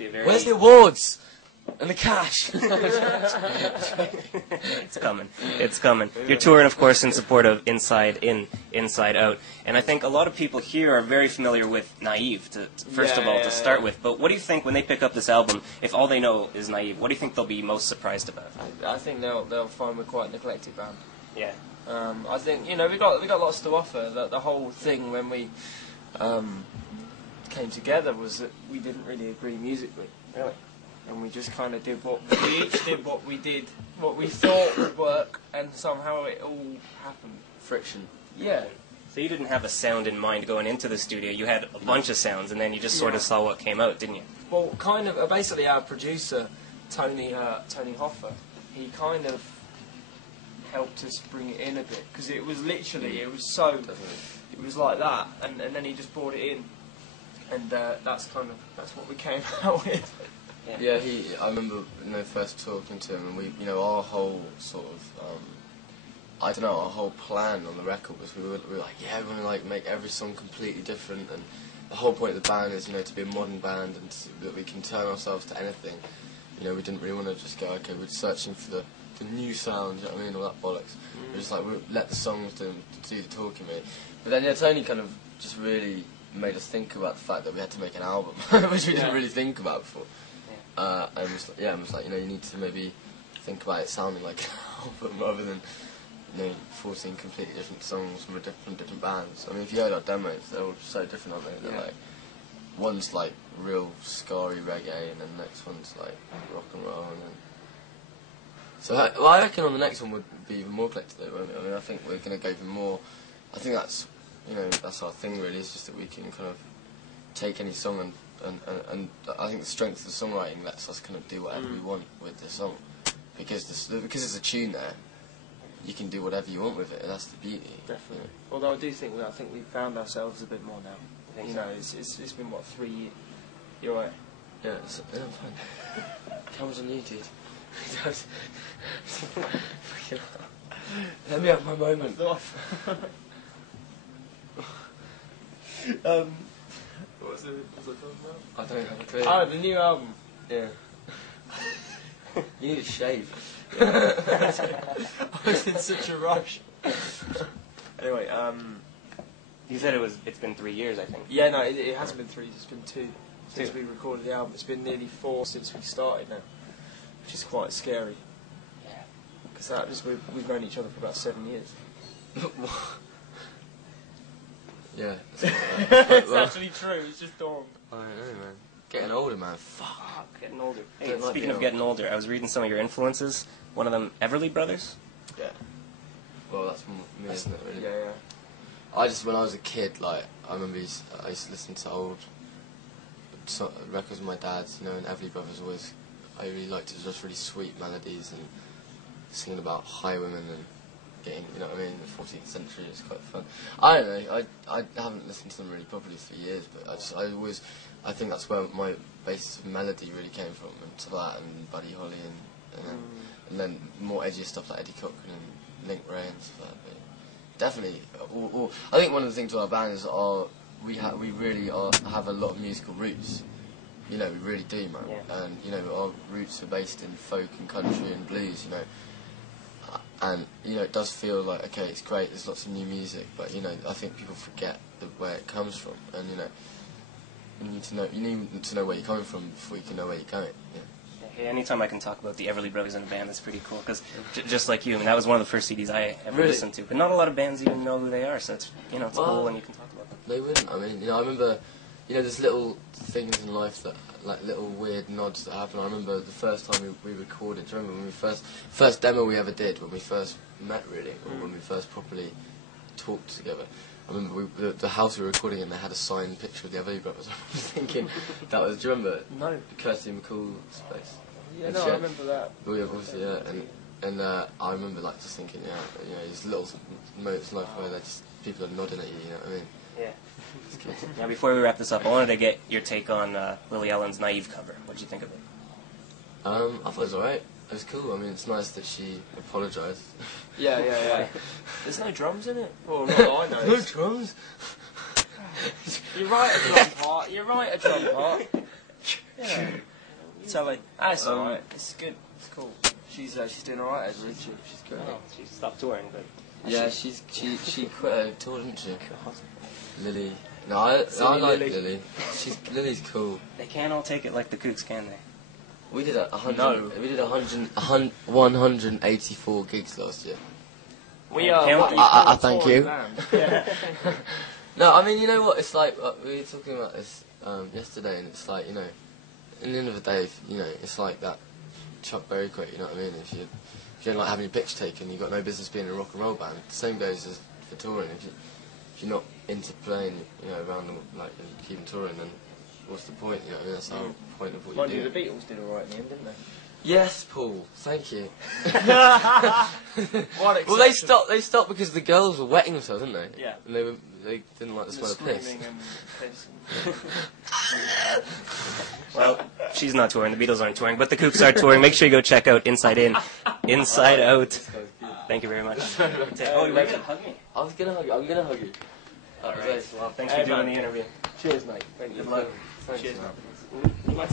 be a very... Where's the awards? And the cash? It's coming. It's coming. You're touring, of course, in support of Inside In, Inside Out. And I think a lot of people here are very familiar with Naive, first of all, to start with. But what do you think when they pick up this album, if all they know is Naive, what do you think they'll be most surprised about? I think they'll find we're quite an eclectic band. Yeah. I think, we got lots to offer. The whole thing when we came together was that we didn't really agree musically. Really? And we just kind of did what we each did what we thought would work, and somehow it all happened. Friction. Yeah. So you didn't have a sound in mind going into the studio. You had a bunch of sounds, and then you just sort of saw what came out, didn't you? Well, kind of. Basically, our producer, Tony Hoffer, he kind of helped us bring it in a bit, because it was literally, it was like that, and then he just brought it in, and that's what we came out with. Yeah, I remember first talking to him, and we, our whole sort of, our whole plan on the record was we were like, yeah, we're going to make every song completely different, and the whole point of the band is, to be a modern band, and that we can turn ourselves to anything. We didn't really want to just go, okay, we're searching for the new sound, all that bollocks. We're just like, we'll let the songs do the talking, mate. But then, Tony kind of just really made us think about the fact that we had to make an album, which we didn't really think about before. And was like, you need to maybe think about it sounding like an album rather than, 14 completely different songs from different bands. I mean, if you heard our demos, they're all so different, aren't they? They're like, one's like real scarry reggae, and then the next one's like rock and roll, and then... So, I reckon on the next one would be even more eclectic, though, won't it? I mean, I think we're going to go even more... I think that's, that's our thing, really, it's just that we can kind of take any song and I think the strength of the songwriting lets us kind of do whatever we want with the song, because there's a tune there, you can do whatever you want with it, and that's the beauty. Definitely. Although I do think we've found ourselves a bit more now. It's been what, 3 years. You're right. Yeah, I'm fine. Comes on you, dude. Let me have my moment. What's it talking about? I don't have a clue. Oh, the new album. Yeah. You need a shave. I was in such a rush. Anyway, You said it's been 3 years, I think. Yeah, no, it hasn't been 3. It's been 2 since we recorded the album. It's been nearly 4 since we started now, which is quite scary. Yeah. Because we've known each other for about 7 years. Yeah. It's actually true. It's just dawned. I don't know, man. Getting older, man. Fuck. Getting older. Hey, speaking of getting older, I was reading some of your influences. One of them, Everly Brothers? Yeah. Well, that's me, isn't it, really? Yeah. When I was a kid, I remember I used to listen to old records with my dad's, and Everly Brothers I really liked it. It was just really sweet melodies and singing about highwaymen and getting, in the 14th century. It's quite fun. I don't know, I haven't listened to them really properly for years, but I think that's where my basis of melody really came from, and to that, and Buddy Holly, and then more edgy stuff like Eddie Cochran and Link Ray and stuff like that. But definitely, I think one of the things with our band is we really have a lot of musical roots. We really do, man. Yeah. And our roots are based in folk and country and blues. And it does feel like, okay, it's great, there's lots of new music, but I think people forget where it comes from, and you need to know where you're coming from before you can know where you're going. Yeah. Hey, anytime I can talk about the Everly Brothers in a band, that's pretty cool, because just like you, that was one of the first CDs I ever listened to, but not a lot of bands even know who they are, so it's it's cool when you can talk about them. They wouldn't. I mean, I remember, there's little things in life that, like little weird nods that happen. I remember the first time we recorded. Do you remember when we first demo we ever did, when we first met, really, or when we first properly talked together? I remember the house we were recording in, they had a signed picture of the Everly Brothers. I was thinking that was. Do you remember? No. Kirsty McCall's place. Yeah, no, I remember that. Oh yeah, obviously, yeah, and I remember just thinking, these little moments in life where people are nodding at you. You know what I mean? Yeah. Now, before we wrap this up, I wanted to get your take on Lily Allen's Naive cover. What did you think of it? I thought it was alright. It was cool. I mean, it's nice that she apologised. Yeah. There's no drums in it? Well, not that I know. No drums? You write a drum part. Yeah. telly. Ah, it's alright. It's good. It's cool. She's doing alright over it. She's good. Oh, she stopped touring, but Yeah, she quit her tour, didn't she? Lily. No, I like Lily. Lily's cool. they can't all take it like the Kooks, can they? We did 100. No. We did 184 gigs last year. We are. I thank you. Yeah. No, I mean, you know what? It's like we were talking about this yesterday, and it's like, you know, in the end of the day, you know, it's like that Chuck Berry quote. You know what I mean? If you don't like having your picture taken, you've got no business being in a rock and roll band. The same goes as for touring. If you're not into playing, you know, around them, like, and keeping touring, then what's the point? You know, I mean, that's the whole point of what Mind you you, do. the Beatles did alright in the end, didn't they? Yes, Paul. Thank you. One Well, they stopped because the girls were wetting themselves, didn't they? Yeah. And they didn't like the smell of piss. Screaming and pissing. Well, she's not touring. The Beatles aren't touring, but the Kooks are touring. Make sure you go check out Inside In, Inside Out. Thank you very much. Oh, you were gonna hug me. I was gonna hug you. I'm gonna hug you. All right. Well, thanks for doing the interview. Cheers, mate. Thank you. Good luck. Thanks, Cheers, man. man.